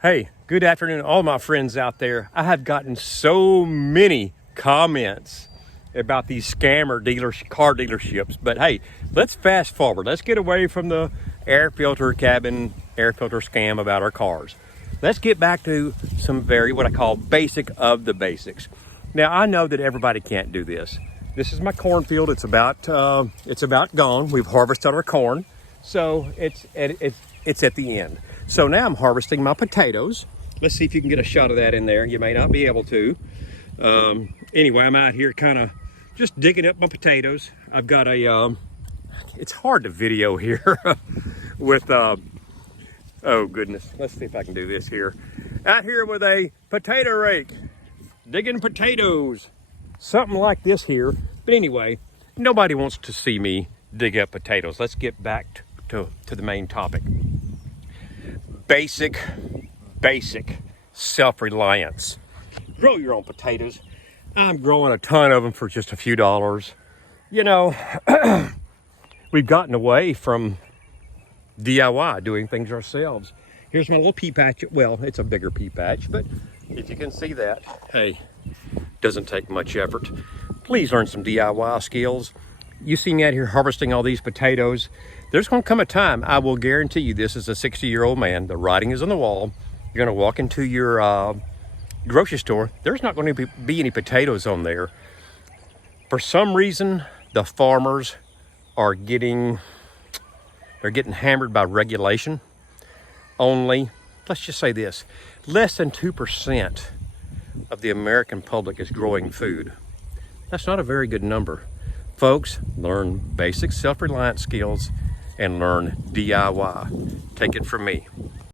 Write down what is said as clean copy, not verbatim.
Hey, good afternoon, all my friends out there. I have gotten so many comments about these scammer car dealerships. But hey, let's fast forward. Let's get away from the air filter scam about our cars. Let's get back to some what I call basic of the basics. Now, I know that everybody can't do this. This is my cornfield. It's about gone. We've harvested our corn, so it's at the end. So now I'm harvesting my potatoes. Let's see if you can get a shot of that in there. You may not be able to. Anyway, I'm out here kind of just digging up my potatoes. I've got it's hard to video here with, oh goodness. Let's see if I can do this here. Out here with a potato rake, digging potatoes. Something like this here. But anyway, nobody wants to see me dig up potatoes. Let's get back to the main topic. Basic self-reliance. Grow your own potatoes. I'm growing a ton of them for just a few dollars. You know, we've gotten away from DIY, doing things ourselves. Here's my little pea patch. Well, it's a bigger pea patch, but if you can see that, hey, doesn't take much effort. Please learn some DIY skills. You see me out here harvesting all these potatoes. There's going to come a time, I will guarantee you, this is a 60-year-old man. The writing is on the wall. You're going to walk into your grocery store. There's not going to be any potatoes on there. For some reason, the farmers are getting hammered by regulation. Only, let's just say this, less than 2% of the American public is growing food. That's not a very good number. Folks, learn basic self-reliance skills and learn DIY. Take it from me.